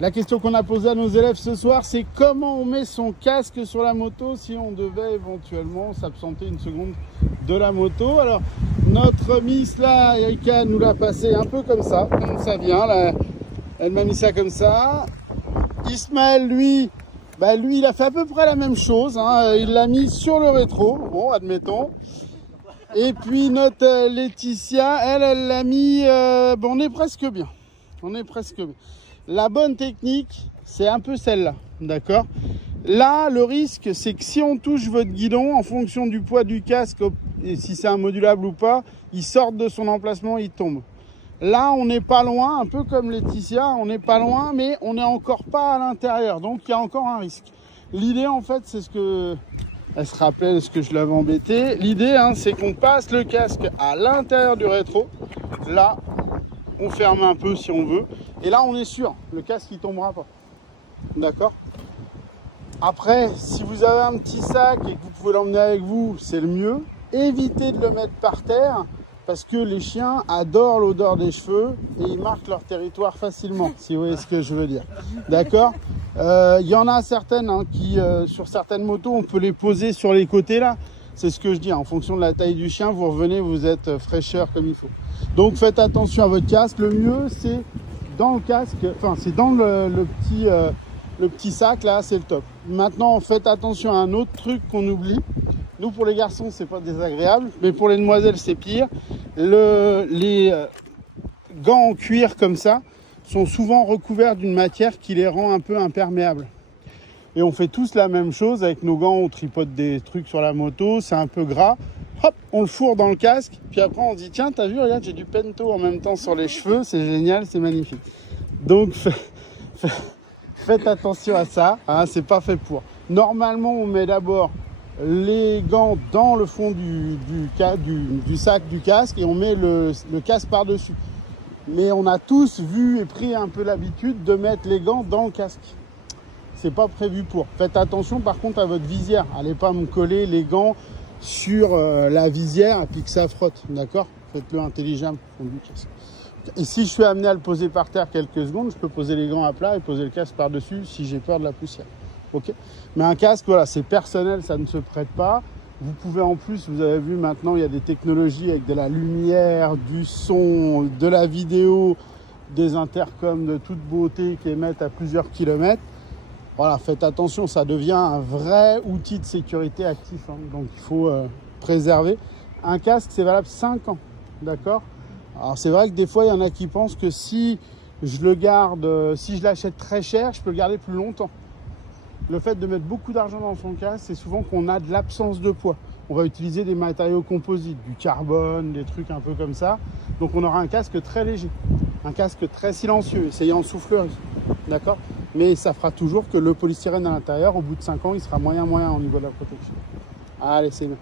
La question qu'on a posée à nos élèves ce soir, c'est comment on met son casque sur la moto si on devait éventuellement s'absenter une seconde de la moto. Alors, notre Miss là, Erika, nous l'a passé un peu comme ça vient. Là, elle m'a mis ça comme ça. Ismaël, lui, il a fait à peu près la même chose. Hein. Il l'a mis sur le rétro, bon, admettons. Et puis notre Laetitia, elle l'a mis... bon, on est presque bien. On est presque bien. La bonne technique, c'est un peu celle-là, d'accord? Là, le risque, c'est que si on touche votre guidon, en fonction du poids du casque, et si c'est un modulable ou pas, il sort de son emplacement, il tombe. Là, on n'est pas loin, un peu comme Laetitia, on n'est pas loin, mais on n'est encore pas à l'intérieur, donc il y a encore un risque. L'idée, en fait, c'est ce que... Elle se rappelle ce que je l'avais embêté. L'idée, hein, c'est qu'on passe le casque à l'intérieur du rétro. Là, on ferme un peu si on veut. Et là, on est sûr, le casque, il tombera pas. D'accord? Après, si vous avez un petit sac et que vous pouvez l'emmener avec vous, c'est le mieux. Évitez de le mettre par terre parce que les chiens adorent l'odeur des cheveux et ils marquent leur territoire facilement, si vous voyez ce que je veux dire. D'accord? Il y en a certaines hein, qui, sur certaines motos, on peut les poser sur les côtés là. C'est ce que je dis, en fonction de la taille du chien, vous revenez, vous êtes fraîcheur comme il faut. Donc faites attention à votre casque. Le mieux, c'est dans le casque, enfin c'est dans le petit sac là, c'est le top. Maintenant, faites attention à un autre truc qu'on oublie. Nous, pour les garçons, c'est pas désagréable, mais pour les demoiselles, c'est pire. Les gants en cuir comme ça sont souvent recouverts d'une matière qui les rend un peu imperméables. Et on fait tous la même chose avec nos gants, on tripote des trucs sur la moto, c'est un peu gras. Hop, on le fourre dans le casque, puis après on se dit tiens, t'as vu, regarde, j'ai du pento en même temps sur les cheveux, c'est génial, c'est magnifique. Donc faites attention à ça, hein, c'est pas fait pour. Normalement, on met d'abord les gants dans le fond du sac du casque et on met le casque par-dessus. Mais on a tous vu et pris un peu l'habitude de mettre les gants dans le casque. C'est pas prévu pour. Faites attention par contre à votre visière. Allez pas me coller les gants sur la visière et puis que ça frotte. D'accord? Faites-le intelligemment au fond du casque. Et si je suis amené à le poser par terre quelques secondes, je peux poser les gants à plat et poser le casque par-dessus si j'ai peur de la poussière. Ok? Mais un casque, voilà, c'est personnel, ça ne se prête pas. Vous pouvez en plus, vous avez vu maintenant, il y a des technologies avec de la lumière, du son, de la vidéo, des intercoms de toute beauté qui émettent à plusieurs kilomètres. Voilà, faites attention, ça devient un vrai outil de sécurité actif. Hein, donc il faut préserver. Un casque, c'est valable 5 ans, d'accord? Alors c'est vrai que des fois, il y en a qui pensent que si je le garde, si je l'achète très cher, je peux le garder plus longtemps. Le fait de mettre beaucoup d'argent dans son casque, c'est souvent qu'on a de l'absence de poids. On va utiliser des matériaux composites, du carbone, des trucs un peu comme ça. Donc on aura un casque très léger, un casque très silencieux, essayez en soufflerie, d'accord? Mais ça fera toujours que le polystyrène à l'intérieur, au bout de 5 ans, il sera moyen au niveau de la protection. Allez, c'est bien.